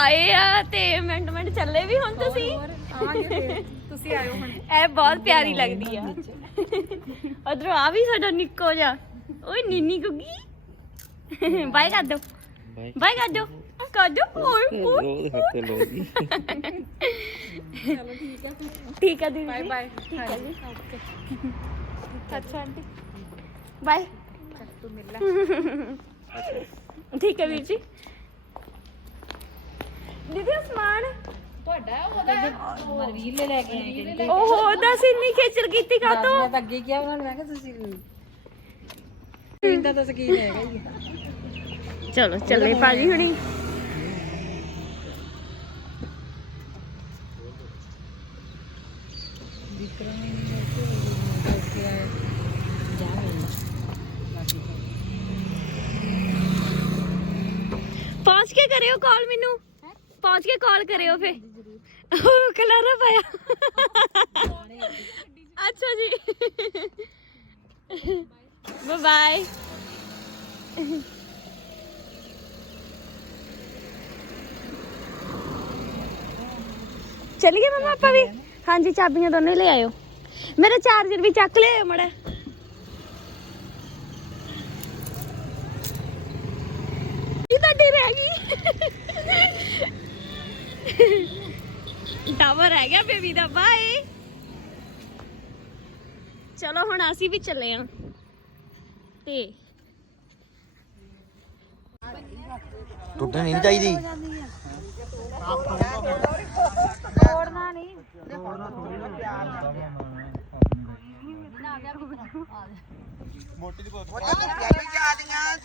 ਆਏ ਆ ਤੇ ਮਿੰਟ ਮਿੰਟ ਚੱਲੇ ਵੀ ਹੁਣ ਤੁਸੀਂ। ਆਵਾਂਗੇ ਤੁਸੀਂ ਆਇਓ ਹੁਣ। ਇਹ ਬਹੁਤ ਪਿਆਰੀ ਲੱਗਦੀ ਆ। ਉਧਰੋਂ ਆ ਵੀ ਸਾਡਾ ਨਿੱਕੋ ਜਾ ਓਏ ਨੀਨੀ ਗੁੱਗੀ। ਬਾਈ ਕਰ ਦੋ। ਬਾਈ ਕਰ ਦੋ। ਕਰ ਦੋ। ਓਏ ਓਏ ਚਲੋ ਠੀਕ ਆ ਠੀਕ ਆ ਦੀਦੀ। Bye bye. ਠੀਕ ਹੈ ਜੀ। ਅੱਛਾ ਆਂਟੀ। ਬਾਏ। ਤੂੰ ਮਿਲ ਲੈ। ਠੀਕ ਹੈ ਵੀਰ ਜੀ। ਦੀਦੀ ਸਮਾਨ। ਮਰਵੀਰ ਲੈ ਲੈ ਕੇ ਓਹੋ ਦੱਸ ਇੰਨੀ ਖੇਚਲ ਕੀਤੀ ਕਾ ਮੈਂ ਤਾਂ ਅੱਗੇ ਕਿਹਾ ਉਹਨਾਂ ਨੂੰ ਮੈਂ ਕਿਹਾ ਤੁਸੀਂ ਇੰਦਾ ਤਾਂ ਸਕੀਨ ਹੈਗਾ ਹੀ ਆ। ਚਲੋ ਚੱਲੇ ਭਾਜੀ ਹੁਣੀ ਵਿਕਰਮ ਨੇ ਮੇਰੇ ਕੋਲ ਦੱਸ ਕੇ ਆਇਆ ਜਾ ਮਿਲਣਾ ਪਹੁੰਚ ਕੇ ਕਰਿਓ ਕਾਲ ਮੈਨੂੰ ਪਹੁੰਚ ਕੇ ਕਾਲ ਕਰਿਓ ਫੇ। ਉਹ ਖਲਾਰਾ ਪਾਇਆ। ਅੱਛਾ ਜੀ। ਬਾਏ ਬਾਏ ਚਲੀਏ ਮਮਾ ਆਪਾਂ ਵੀ। ਹਾਂਜੀ ਚਾਬੀਆਂ ਦੋਨੇ ਲੈ ਆਇਓ। ਮੇਰਾ ਚਾਰਜਰ ਵੀ ਚੱਕ ਲਿਆਇਓ ਮੜਾ। ਇਹ ਤੁਹਾਡੀ ਰਹਿ। ਗਈ ਟਾਵਰ ਰਹਿ ਗਿਆ ਬੇਬੀ ਦਾ ਬਾਏ ਚਲੋ ਹੁਣ ਅਸੀਂ ਵੀ ਚੱਲੇ ਆਂ। ਤੇ ਟੁੱਟਣੀ ਨਹੀਂ ਚਾਹੀਦੀ।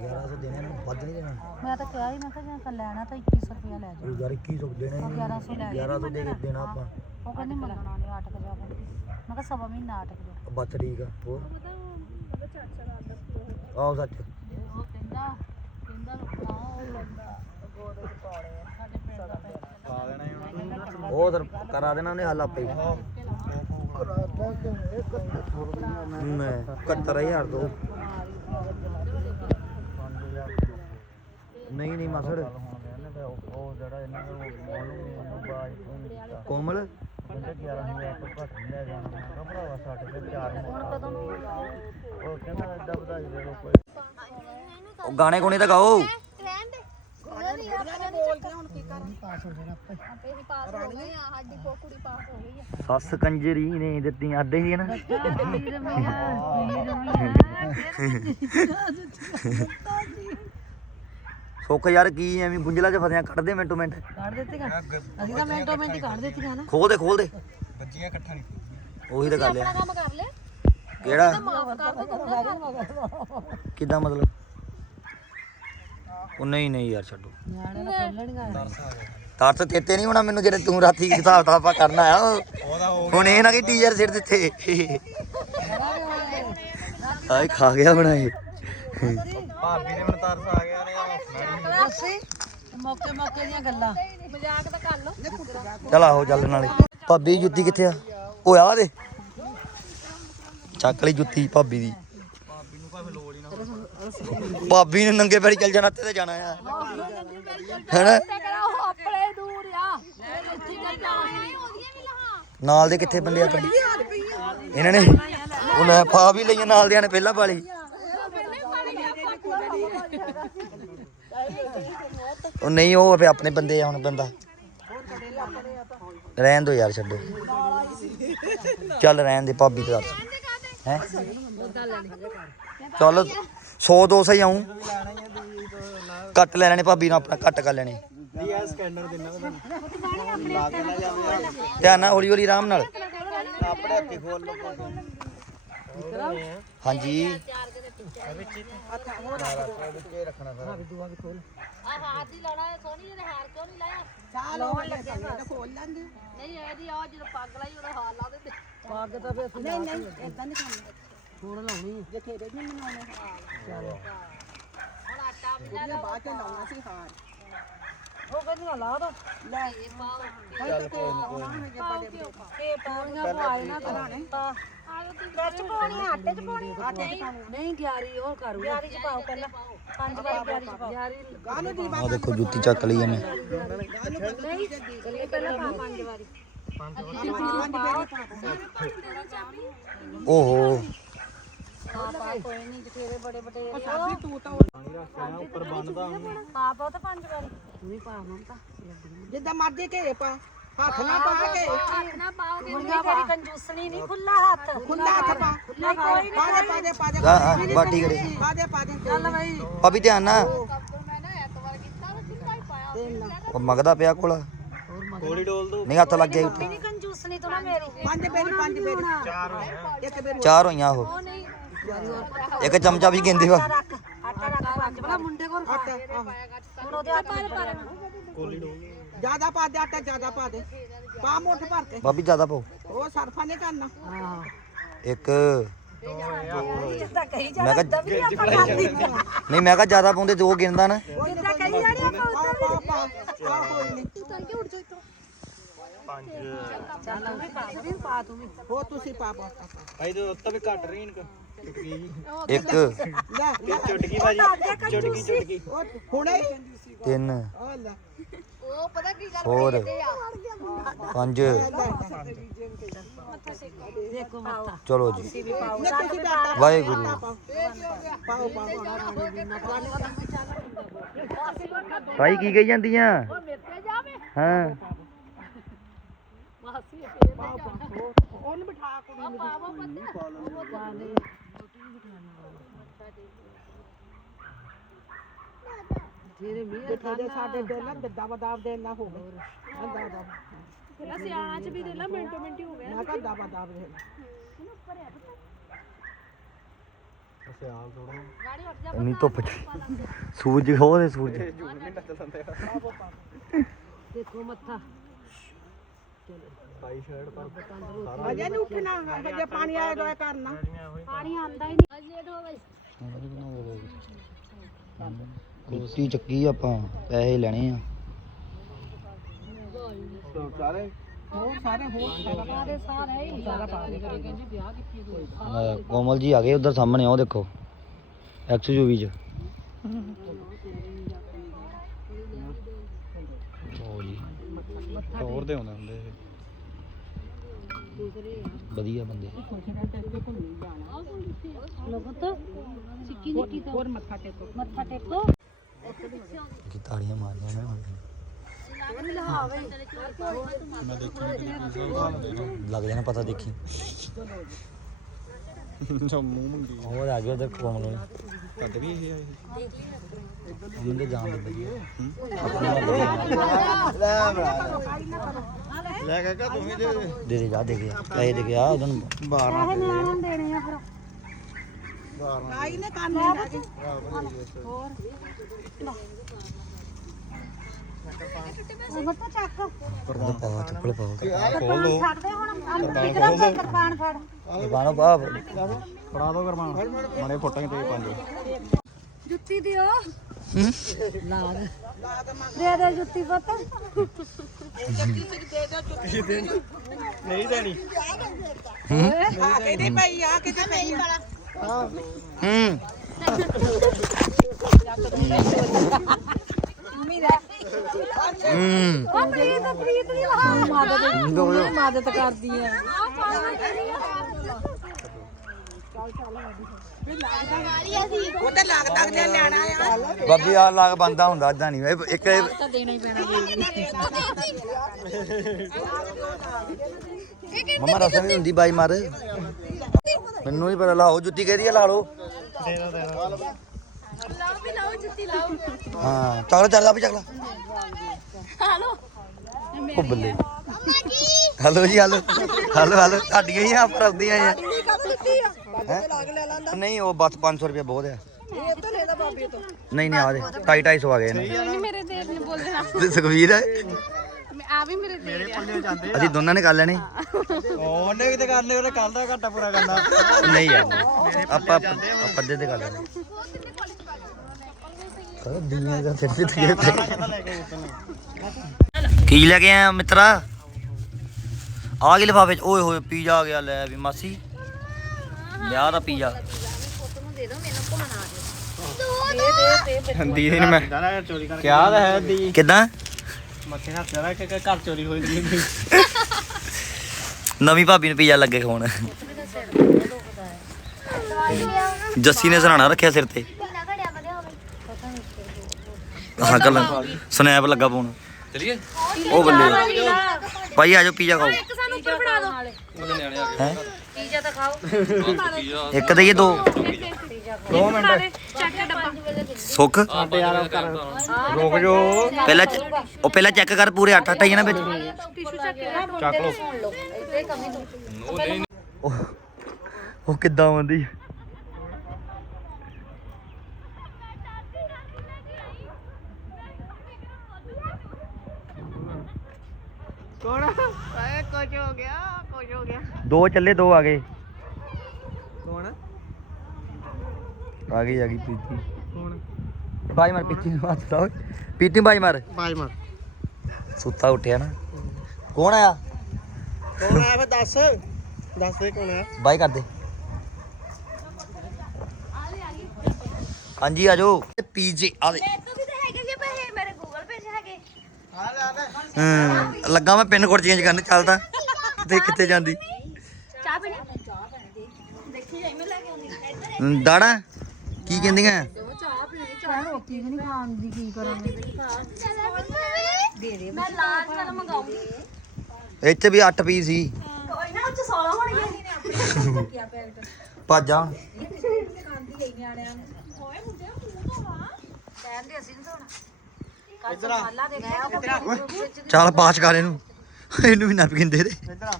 1100 ਦੇਣੇ ਨੂੰ ਵੱਧ ਨਹੀਂ ਦੇਣਾ। ਮੈਂ ਤਾਂ ਕਿਹਾ ਸੀ ਮੈਂ ਕਿਹਾ ਜੇ ਲੈਣਾ ਤਾਂ 2100 ਰੁਪਇਆ ਲੈ ਇਹ ਯਾਰ 2100 ਦੇਣੇ ਨਹੀਂ। 1100 ਲੈ 1100 ਦੇ ਕੇ ਦੇਣਾ ਆਪਾਂ। ਉਹ ਕਹਿੰਦੀ ਮੰਗਣਾ ਨਹੀਂ ਆਟਕ ਜਾ ਮੈਂ ਕਿਹਾ ਸਵਾ ਮਹੀਨਾ ਆਟਕ ਜਾ ਬਸ ਠੀਕ ਆ ਹੋਰ? ਆਓ ਸੱਚ। ਉਹ ਕਹਿੰਦਾ ਕਹਿੰਦਾ ਹਾਂ ਉਹ ਲੰਦਾ। ਗੋਡੇ ਚ ਪਾੜੇ ਸਾਡੇ ਪਿੰਡ ਦਾ ਪੈਂਦਾ। ਉਹ ਸਰ ਕਰਾ ਦੇਣਾ ਉਹਨੇ ਹੱਲ ਆਪੇ ਹੀ। ਮੈਂ 71000 ਦੋ। ਨਹੀਂ ਨਹੀਂ ਮਸੜ। ਉਹ ਜਿਹੜਾ ਇਹਨਾਂ ਕੋਮਲ? ਉਹ ਗਾਣੇ ਕੋਨੇ ਤਾਂ ਗਾਓ। ਸੱਸ ਕੰਜਰੀ ਨੇ ਦਿੱਤੀਆਂ ਅੱਡੇ ਹੀ ਨਾ। ਸੁੱਖ ਯਾਰ ਕੀ ਐਵੇਂ ਗੁੰਜਲਾ ਚ ਫਸਿਆ ਕੱਢ ਦੇ ਮਿੰਟੋ ਮਿੰਟ। ਕੱਢ ਦਿੱਤੀਆਂ ਅਸੀਂ ਤਾਂ ਮਿੰਟੋ ਮਿੰਟ ਹੀ ਕੱਢ ਦਿੱਤੀਆਂ ਨਾ। ਖੋਲ ਦੇ ਖੋਲ ਦੇ। ਬੱਜੀਆਂ ਇਕੱਠਾ ਨਹੀਂ ਉਹੀ ਤਾਂ ਗੱਲ ਆ ਕੰਮ ਕਰ ਲੈ ਕਿਹੜਾ? ਮਾਫ ਕਰ ਦੋ ਕਿੱਦਾਂ ਮਤਲਬ? ਉਹ ਨਹੀਂ ਨਹੀਂ ਯਾਰ ਛੱਡੋ। ਤਰਸ ਤੇਤੇ ਨਹੀਂ ਹੋਣਾ ਮੈਨੂੰ ਜਿਹੜੇ ਤੂੰ ਰਾਤੀ ਹਿਸਾਬ ਤਾਂ ਆਪਾਂ ਕਰਨਾ ਆ ਹੁਣ ਇਹ ਨਾ ਕਿ ਟੀਚਰ ਸਿਰ ਦਿੱਤੇ ਆਏ ਖਾ ਗਿਆ ਬਣਾਏ ਭਾਬੀ ਨੇ ਮੈਨੂੰ ਤਰਸ ਆ ਗਿਆ ਨੇ। ਅਸੀਂ ਮੌਕੇ ਮੌਕੇ ਦੀਆਂ ਗੱਲਾਂ। ਮਜ਼ਾਕ ਤਾਂ ਕਰ ਲੋ ਚਲ ਆਹੋ ਚੱਲ ਨਾਲੇ ਭਾਬੀ ਦੀ ਜੁੱਤੀ ਕਿੱਥੇ ਆ? ਓ ਆ ਦੇ। ਚੱਕ ਲਈ ਜੁੱਤੀ ਭਾਬੀ ਦੀ। ਭਾਬੀ ਨੇ ਨੰਗੇ ਪੈਰੀ ਚੱਲ ਜਾਣਾ ਤੇ ਜਾਣਾ ਆ। ਹੈਨਾ? ਆਪਣੇ ਦੂਰ ਆ ਨਾਲ ਦੇ ਕਿੱਥੇ ਬੰਦੇ ਆ ਇਹਨਾਂ ਨੇ, ਉਹ ਲੈ ਪਾ ਵੀ ਲਈਆਂ ਨਾਲ ਦਿਆਂ ਨੇ, ਪਹਿਲਾਂ ਪਾਲੀ ਉਹ ਨਹੀਂ ਉਹ ਫੇ ਆਪਣੇ ਬੰਦੇ ਆ ਹੁਣ ਬੰਦਾ। ਰਹਿਣ ਦੋ ਯਾਰ ਛੱਡੋ। ਚੱਲ ਰਹਿਣ ਦੇ ਭਾਬੀ ਤੇ ਦੱਸ ਹੈ? ਚੱਲ 100 200 ਹੀ ਆਉਂ ਕੱਟ ਲੈਣੇ ਨੇ ਭਾਬੀ ਨੂੰ ਆਪਣਾ ਕੱਟ ਕਰ ਲੈਣੇ। ਲਾ ਧਿਆਨ ਨਾਲ ਹੌਲੀ ਹੌਲੀ ਆਰਾਮ ਨਾਲ। ਆਪਣੇ ਹੱਥੀ ਖੋਲ ਲਓ ਹਾਂਜੀ। ਆ ਹਾਰ ਦੀ ਲਾਉਣਾ ਹੈ, ਸੋਹਣੀ ਇਹਨੇ ਹਾਰ ਕਿਉਂ ਨਹੀਂ ਲਾਇਆ ਚਾਲ ਉਹ ਲੱਗੇ ਖੋਲ ਲੈਂਦੇ ਨਹੀਂ ਇਹਦੀ ਆ ਜਦੋਂ ਪੱਗ ਲਾਈ ਉਹਦਾ ਹਾਰ ਲਾ ਦਿੰਦੇ ਪੱਗ ਤਾਂ ਫੇਰ ਨਹੀਂ ਨਹੀਂ ਇਦਾਂ ਨਹੀਂ ਕਰਨਾ ਹੁਣ ਲਾਉਣੀ ਜੇ ਤੇਰੇ ਨਹੀਂ ਮਨਾਉਣੇ ਚਲੋ ਹੁਣ ਆਟਾ ਵੀ ਲੈ ਬਾਅਦ ਚ ਲਾਉਣਾ ਸੀ ਹਾਰ ਉਹ ਕਹਿੰਦੀ ਲਾ ਦੋ। ਲੈ ਇਹ ਪਾਓ ਚੱਲ ਕੋਈ ਨਹੀਂ ਇਹ ਪਾਉਣੀਆਂ ਪਾਏ ਨਾ ਕਰਾਣੇ ਵਿੱਚ ਪਾਉਣੀ ਆਟੇ ਚ ਪਾਉਣੀ ਚ ਨਹੀਂ ਗਿਆਰੀ ਉਹ ਕਰੂ ਗਿਆਰੀ ਚ ਪਾਓ ਪਹਿਲਾਂ ਪੰਜ ਵਾਰੀ ਗਿਆਰੀ ਚ ਪਾਓ ਗਿਆਰੀ ਗਾਨੂੰ ਦੀ ਆ ਦੇਖੋ ਜੁੱਤੀ ਚੱਕ ਲਈ ਇਹਨੇ। ਪਹਿਲਾਂ ਪਾ ਪੰਜ ਵਾਰੀ। ਓਹੋ। ਕੋਈ ਨਹੀਂ ਬਥੇਰੇ ਬੜੇ ਬਟੇਰੇ ਸਾਬੀ ਤੂੰ ਤਾਂ ਉੱਪਰ ਬੰਨਦਾ ਹੁਣ। ਪਾ ਪਾਓ ਤਾਂ ਪੰਜ ਵਾਰੀ। ਨਹੀਂ ਪਾ ਮਮਤਾ ਜਿੱਦਾਂ ਮਰਜ਼ੀ ਘੇ ਪਾ ਹੱਥ ਨਾ ਪਾ ਕੇ ਹੱਥ ਨਾ ਪਾਓ ਕਿ ਨਹੀਂ ਤੇਰੀ ਕੰਜੂਸਣੀ ਨਹੀਂ ਖੁੱਲਾ ਹੱਥ। ਖੁੱਲਾ ਹੱਥ ਪਾ। ਨਹੀਂ ਕੋਈ ਪਾ ਦੇ ਪਾ ਦੇ ਪਾ ਦੇ। ਬਾਟੀ ਕਰੇ ਪਾ ਦੇ ਪਾ ਦੇ। ਚੱਲ ਬਈ। ਭਾਬੀ ਧਿਆਨ ਨਾਲ। ਉਹ ਮੰਗਦਾ ਪਿਆ ਕੋਲ। ਗੋਲੀ ਡੋਲ ਦੋ। ਨਹੀਂ ਹੱਥ ਲੱਗ ਗਿਆ ਉੱਤੇ। ਨਹੀਂ ਕੰਜੂਸਣੀ ਤੂੰ ਨਾ ਮੇਰੀ ਪੰਜ ਬੇਰੀ। ਪੰਜ ਬੇਰੀ ਇੱਕ ਬੇਰੀ। ਚਾਰ ਹੋਈਆਂ ਉਹ। ਉਹ ਨਹੀਂ। ਇੱਕ ਚਮਚਾ ਵੀ ਕਹਿੰਦੇ ਵਾ ਰੱਖ ਆਟਾ ਰੱਖ ਪੰਜ ਮੁੰਡੇ ਕੋਲ ਆਟਾ ਆਹੋ। ਹੁਣ ਉਹਦੇ ਡੋਲ ਜ਼ਿਆਦਾ ਪਾ ਦੇ ਆਟਾ ਜ਼ਿਆਦਾ ਪਾ ਦੇ ਪਾ ਮੁੱਠ ਭਰ ਕੇ ਭਾਬੀ ਜ਼ਿਆਦਾ ਪਾਓ ਉਹ ਸਰਫਾ ਨਹੀਂ ਕਰਨਾ ਇੱਕ ਜਿੱਦਾਂ ਕਹੀ ਮੈਂ ਕਿਹਾ ਵੀ ਆਪਾਂ ਖਾਂਦੀ ਨਹੀਂ ਮੈਂ ਕਿਹਾ ਜ਼ਿਆਦਾ ਪਾਉਂਦੇ ਦੋ ਗਿਣਦਾ ਨਾ ਜਿੱਦਾਂ ਕਹੀ ਜਾਣੀ ਆਪਾਂ ਪਾ ਪਾ ਪਾ ਪਾ ਕੋਈ ਨਹੀਂ ਚੱਲ ਉਹ ਵੀ ਪਾ ਦੇ ਪਾ ਤੂੰ ਵੀ ਉਹ ਤੁਸੀਂ ਪਾ ਪਾ। ਭਾਈ ਤੇ ਉੱਤੇ ਵੀ ਘੱਟ ਰਹੀ ਇਨਕ। ਚੁਟਕੀ ਜੀ ਇੱਕ ਲੈ। ਲੈ ਚੁਟਕੀ ਭਾਜੀ ਚੁਟਕੀ ਚੁਟਕੀ। ਉਹ ਹੁਣੇ ਤਿੰਨ। ਉਹ ਲੈ। ਉਹ ਪਤਾ ਕੀ ਗੱਲ ਹੋਰ। ਪੰਜ। ਚਲੋ ਜੀ। ਤੁਸੀਂ ਵਾਹਿਗੁਰੂ। ਪਾਓ। ਪਾਓ। ਭਾਈ ਕੀ ਕਹੀ ਜਾਂਦੀਆਂ? ਹਾਂ। ਉਹਨੂੰ ਬਿਠਾ ਕੁੜੀ ਨੂੰ ਜਿਹੜੇ ਮੀਂਹ ਖਾਦੇ ਸਾਡੇ ਦਿਲ ਨਾਲ ਦੱਦਾ ਬਦਾਬ ਦੇ ਨਾ ਹੋਵੇ ਅੱਦਾ ਦਾ ਪਹਿਲਾਂ ਸਿਆਣਾ ਚ। ਵੀ ਦੇ ਲਾ ਮਿੰਟੋ ਮਿੰਟੀ ਹੋ ਗਿਆ ਮੈਂ ਕਿਹਾ ਦਾ ਬਦਾਬ ਦੇ ਸਿਆਲ ਥੋੜਾ ਨਹੀਂ ਧੁੱਪ ਚ ਸੂਰਜ ਹੋਵੇ ਸੂਰਜ ਦੇਖੋ ਮੱਥਾ। ਪਾਈ ਸ਼ਰਟ ਪਰ ਅਜੇ ਨਹੀਂ ਉੱਠਣਾ ਅਜੇ ਪਾਣੀ ਆਇਆ ਦੋਏ ਕਰਨਾ। ਪਾਣੀ ਆਂਦਾ ਹੀ ਨਹੀਂ। ਅਜੇ ਦੋ ਵਜੇ। ਕੁੱਤੀ ਚੱਕੀ ਆਪਾਂ ਪੈਸੇ ਲੈਣੇ ਆ। ਸਾਰੇ? ਹੋਰ ਸਾਰੇ ਹੋਰ ਸਾਰੇ। ਸਾਰੇ ਸਾਰਾ ਕਹਿੰਦੀ ਵਿਆਹ ਕਿੱਥੇ ਕੋਮਲ ਜੀ ਆ ਗਏ ਉਧਰ ਸਾਹਮਣੇ ਉਹ ਦੇਖੋ। ਐਕਸਯੂਵੀ ਚ। ਹੋਰ ਦੇ ਆਉਂਦੇ ਹੁੰਦੇ ਇਹ ਵਧੀਆ ਬੰਦੇ। ਲੋਗੋ ਤਾਂ ਸਿੱਕੀ ਨਿੱਕੀ ਤੋਂ ਹੋਰ ਮੱਥਾ ਟੇਕੋ। ਮੱਥਾ ਟੇਕੋ। ਕੀ ਤਾੜੀਆਂ ਮਾਰਨੀਆਂ ਨੇ ਲੱਗ ਜਾਣਾ ਪਤਾ ਦੇਖੀ। ਜੰਮੂ ਮੰਗੀ ਹੋਰ ਆ ਗਿਆ ਉਧਰ ਕੋਮਲ ਨੂੰ ਕੱਢ ਵੀ ਇਹ ਆਏ ਉਹਨਾਂ ਦੇ ਜਾਣ ਦੇ ਵਧੀਆ ਲੈ ਕੇ ਕਾ ਤੂੰ ਵੀ ਦੇ। ਦੇ ਦੇ ਜਾ ਦੇ ਗਿਆ ਪੈਸੇ ਦੇ ਗਿਆ ਉਹਨਾਂ ਨੂੰ। 12 ਨਿਆਣ ਦੇਣੇ ਆ ਫਿਰ। ਆਈ ਨੇ ਕੰਮ ਨਹੀਂ ਲੱਗੇ ਉਮਰ ਤਾਂ ਚੱਕ। ਉਹਦਾ ਪਾ ਚੱਪਲ ਪਾਓ ਖੋਲ ਦੋ ਛੱਡ ਦੇ ਹੁਣ। ਅੰਦਰ ਨਿਕਲ ਕਰਪਾਨ ਫੜ। ਬਾਣੋ ਬਾਪ ਫੜਾ ਦੋ ਕਰਮਾ ਮੜੇ ਫੋਟਾਂ ਤੇ ਪੰਜ ਜੁੱਤੀ ਦਿਓ। ਦੇ ਦੇ ਦੇ ਜੁੱਤੀ ਪੁੱਤ ਨਹੀਂ ਦੇਣੀ ਕਿਹਦੀ ਪਈ ਆ ਕਿਤੇ ਪਈ ਆ ਹੂੰ ਹੂੰ ਉਹ ਪ੍ਰੀਤ ਪ੍ਰੀਤ ਦੀ ਮਦਦ ਮਦਦ ਕਰਦੀ ਆ ਉਹ ਤੇ ਲੱਗ ਲੱਗ ਦੇ ਲੈਣਾ ਆ। ਬਾਬੀ ਆ ਲਾਗ ਬੰਦਾ ਹੁੰਦਾ ਇਦਾਂ ਨਹੀਂ। ਇਹ ਇੱਕ ਤਾਂ ਦੇਣਾ ਹੀ ਪੈਣਾ ਮਮਾ ਰਸਮ ਵੀ ਹੁੰਦੀ ਬਾਈ ਮਾਰ। ਮੈਨੂੰ ਨਹੀਂ ਪਤਾ ਲਾਓ ਜੁੱਤੀ ਕਿਹਦੀ ਆ ਲਾ ਲਓ। ਹਾਂ ਚੱਲ ਚੱਲ ਆ ਵੀ ਚੱਲ। ਹਾਲੋ ਉਹ ਬੱਲੇ। ਹਲੋ ਜੀ ਹਲੋ। ਹਲੋ ਹਲੋ ਤੁਹਾਡੀਆਂ ਹੀ ਆਪ ਆਉਂਦੀਆਂ ਆ? ਹੈਂ? ਨਹੀਂ ਉਹ ਬਸ 500 ਰੁਪਏ ਬਹੁਤ ਆ ਨਹੀਂ ਨਹੀਂ ਆ ਦੇ। 2.5 250 ਆ ਗਏ ਨੇ ਮੇਰੇ ਦੇਰ ਨੇ ਬੋਲਣਾ ਤੇ ਸੁਖਵੀਰ ਹੈ? ਆ ਵੀ ਮੇਰੇ ਦੇਰ ਜਾਂਦੇ ਅਸੀਂ ਦੋਨਾਂ ਨੇ ਕਰ ਲੈਣੇ। ਉਹਨੇ ਕਿਤੇ ਕਰਨੇ ਉਹਨੇ ਕੱਲ ਦਾ ਘਾਟਾ ਪੂਰਾ ਕਰਨਾ। ਨਹੀਂ ਯਾਰ ਆਪਾਂ ਆਪਾਂ ਅੱਧੇ ਤੇ ਕਰ ਲੈਣੇ। ਦੁਨੀਆ ਦਾ ਫਿਰ ਤੇ ਕੀ ਲੈ ਕੇ ਆਇਆ ਮਿੱਤਰਾ? ਆ ਗਏ ਲਿਫਾਫੇ ਚ। ਓਏ ਹੋਏ ਪੀਜ਼ਾ ਆ ਗਿਆ ਲੈ ਵੀ ਮਾਸੀ। ਵਿਆਹ ਦਾ ਪੀਜ਼ਾ। ਹੰਦੀ ਨਹੀਂ। ਮੈਂ ਚੋਰੀ ਕਰਕੇ ਕਿਆ ਦਾ ਹੈ ਦੀ। ਕਿਦਾਂ? ਮੱਥੇ ਹੱਥ ਜਰਾ ਕਿ ਘਰ ਚੋਰੀ ਹੋਈ ਦੀ ਨਵੀਂ ਭਾਬੀ ਨੂੰ ਪੀਜ਼ਾ ਲੱਗੇ ਖਵਾਉਣ। ਜੱਸੀ ਨੇ ਸਰਾਣਾ ਰੱਖਿਆ ਸਿਰ ਤੇ। ਹਾਂ ਕੱਲ ਸਨੈਪ ਲੱਗਾ ਪਾਉਣ। ਚਲਿਏ? ਉਹ ਬੱਲੇ। ਭਾਈ ਆਜੋ ਪੀਜ਼ਾ ਖਾਓ। ਇੱਕ ਸਾਨੂੰ ਉੱਪਰ ਫੜਾ ਦਿਓ। ਹੈ? ਪੀਜ਼ਾ ਤਾਂ ਖਾਓ। ਇੱਕ ਦਈਏ ਦੋ। ਦੋ ਮਿੰਟ। ਚੱਕ ਕੇ ਡੱਬਾ। ਸੁੱਖ? ਸਾਡੇ ਯਾਰ ਕਰ ਰੁਕ ਜੋ ਪਹਿਲਾਂ ਚ- ਉਹ ਪਹਿਲਾਂ ਚੈੱਕ ਕਰ ਪੂਰੇ ਅੱਠ ਅੱਠ ਹੀ ਆ ਨਾ ਵਿੱਚ। ਟਿਸ਼ੂ ਚੱਕ ਕੇ ਚੱਕ ਲੋ ਉਹ ਉਹ ਕਿੱਦਾਂ ਆਉਂਦੀ? ਕੌਣ ਆਏ ਕੁਝ ਹੋ ਗਿਆ। ਹੋ ਗਿਆ। ਦੋ ਚੱਲੇ ਦੋ ਆ ਗਏ। ਕੌਣ ਆ? ਗਈ ਆ ਗਈ ਪੀਤੀ ਕੌਣ ਬਾਈ ਮਾਰ ਪੀਤੀ ਨੂੰ ਹੱਥ ਦਾ ਪੀਤੀ ਬਾਈ ਮਾਰ। ਬਾਜ ਮਾਰ। ਸੁੱਤਾ ਉੱਠਿਆ ਨਾ। ਕੌਣ ਆਇਆ? ਕੌਣ ਆਇਆ ਫੇ ਦੱਸ। ਦੱਸ ਦੇ ਕੌਣ ਆਇਆ। ਬਾਈ ਕਰ ਦੇ। ਹਾਂਜੀ ਆ ਜਾਓ। ਪੀਜੇ ਆ ਦੇ। ਤੁਸੀਂ ਤਾਂ ਹੈਗੇ ਜੇ ਪੈਸੇ ਮੇਰੇ ਗੂਗਲ ਪੇ 'ਚ ਹੈਗੇ। ਹੂੰ ਲੱਗਾ ਮੈਂ ਪਿੰਨ ਕੋਡ ਚੇਂਜ ਕਰਨ ਚੱਲਦਾ। ਤੇ ਕਿੱਥੇ ਜਾਂਦੀ। ਚਾਹ ਪੀਣੀ? ਦੇਖੀ ਜਾਈ ਮੈਂ ਲੈ ਕੇ ਆਉਂਦੀ। ਇੱਧਰ ਹੂੰ, ਦਾੜਾ ਕੀ ਕਹਿੰਦੀਆਂ? ਚਾਹ ਰੋਟੀ ਵੀ ਨਹੀਂ ਖਾਣ ਦੀ ਕੀ ਕਰਾਂਗੇ ਮੈਂ? ਲਾਜ ਵਾਲਾ ਮੰਗਾਉਂਗੀ। ਇੱਥੇ ਵੀ 8 ਪੀ ਸੀ। ਕੋਈ ਨਾ ਉੱਚ 16 ਹੋਣਗੇ ਭੱਜ। ਜਾ ਕਹਿੰਦੇ ਅਸੀਂ ਨਹੀਂ ਧੋਣਾ। ਕੱਲ ਮਸਾਲਾ ਦੇਖਿਆ ਚੱਲ ਪਾਸ ਕਰ ਇਹਨੂੰ। ਇਹਨੂੰ ਵੀ ਨੈਪਕਿਨ ਦੇ ਦੇ ਇੱਧਰ ਆ।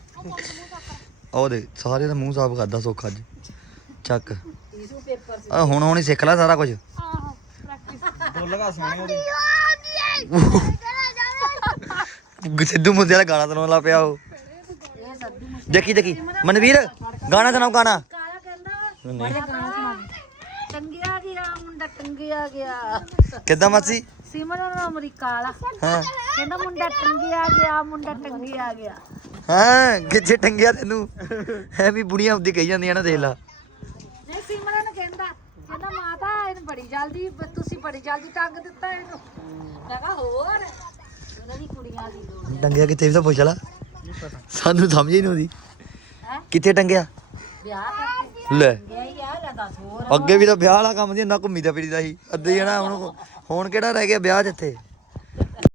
ਉਹ ਦੇ ਸਾਰੇ ਦਾ ਮੂੰਹ ਸਾਫ਼ ਕਰਦਾ ਸੁੱਖ ਅੱਜ। ਚੱਕ। ਆ ਹੁਣ ਹੁਣ ਹੀ ਸਿੱਖ ਲੈ ਸਾਰਾ ਕੁਝ ਬੋਲ ਲਗਾ ਸੋਹਣੀ ਉਹਦੀ। ਸਿੱਧੂ ਮੂਸੇ ਵਾਲਾ ਗਾਣਾ ਸੁਣਾਉਣ ਲੱਗ ਪਿਆ ਉਹ। ਦੇਖੀ ਦੇਖੀ। ਮਨਵੀਰ ਗਾਣਾ ਸੁਣਾਓ ਗਾਣਾ। ਕਾਲਾ ਕਹਿੰਦਾ ਬੜੇ ਗਾਣਾ ਸੁਣਾ ਟੰਗਿਆ ਗਿਆ ਮੁੰਡਾ ਟੰਗਿਆ ਗਿਆ। ਕਿੱਦਾਂ ਮਾਸੀ? ਸਿਮਰਨ ਨੂੰ ਅਮਰੀਕਾ ਵਾਲਾ। ਹਾਂ। ਕਹਿੰਦਾ ਮੁੰਡਾ ਟੰਗਿਆ ਗਿਆ ਮੁੰਡਾ ਟੰਗਿਆ ਗਿਆ। ਹਾਂ ਕਿੱਥੇ ਟੰਗਿਆ ਤੈਨੂੰ। ਐ ਵੀ ਬੁੜੀਆਂ ਹੁੰਦੀ ਕਹੀ ਜਾਂਦੀਆਂ ਨਾ ਦੇਖ ਲਾ। ਨਹੀਂ ਸਿਮਰਨ ਨੂੰ ਕਹਿੰਦਾ ਕਹਿੰਦਾ ਮਾਤਾ ਇਹਨੂੰ ਬੜੀ ਜਲਦੀ ਤੁਸੀਂ ਬੜੀ ਜਲਦੀ ਟੰਗ ਦਿੱਤਾ ਇਹਨੂੰ। ਮੈਂ ਕਿਹਾ ਹੋਰ ਉਹਨਾਂ ਦੀ ਕੁੜੀਆਂ ਦੀ ਦੋ ਟੰਗਿਆ ਕਿੱਥੇ ਵੀ ਤਾਂ ਪੁੱਛ ਲਾ। ਸਾਨੂੰ ਸਮਝ ਹੀ ਨਹੀਂ ਆਉਂਦੀ। ਹੈਂ? ਕਿੱਥੇ ਟੰਗਿਆ? ਵਿਆਹ ਕਰਕੇ। ਲੈ। ਗਿਆ ਹੀ ਆ ਲੈ ਦੱਸ ਹੋਰ। ਅੱਗੇ ਵੀ ਤਾਂ ਵਿਆਹ ਵਾਲਾ ਕੰਮ ਸੀ ਨਾ ਘੁੰਮੀ ਤਾਂ ਫਿਰੀਦਾ ਸੀ। ਅੱਧੇ ਜਣਾ ਹੁਣ ਹੁਣ ਕਿਹੜਾ ਰਹਿ ਗਿਆ ਵਿਆਹ ਜਿੱਥੇ?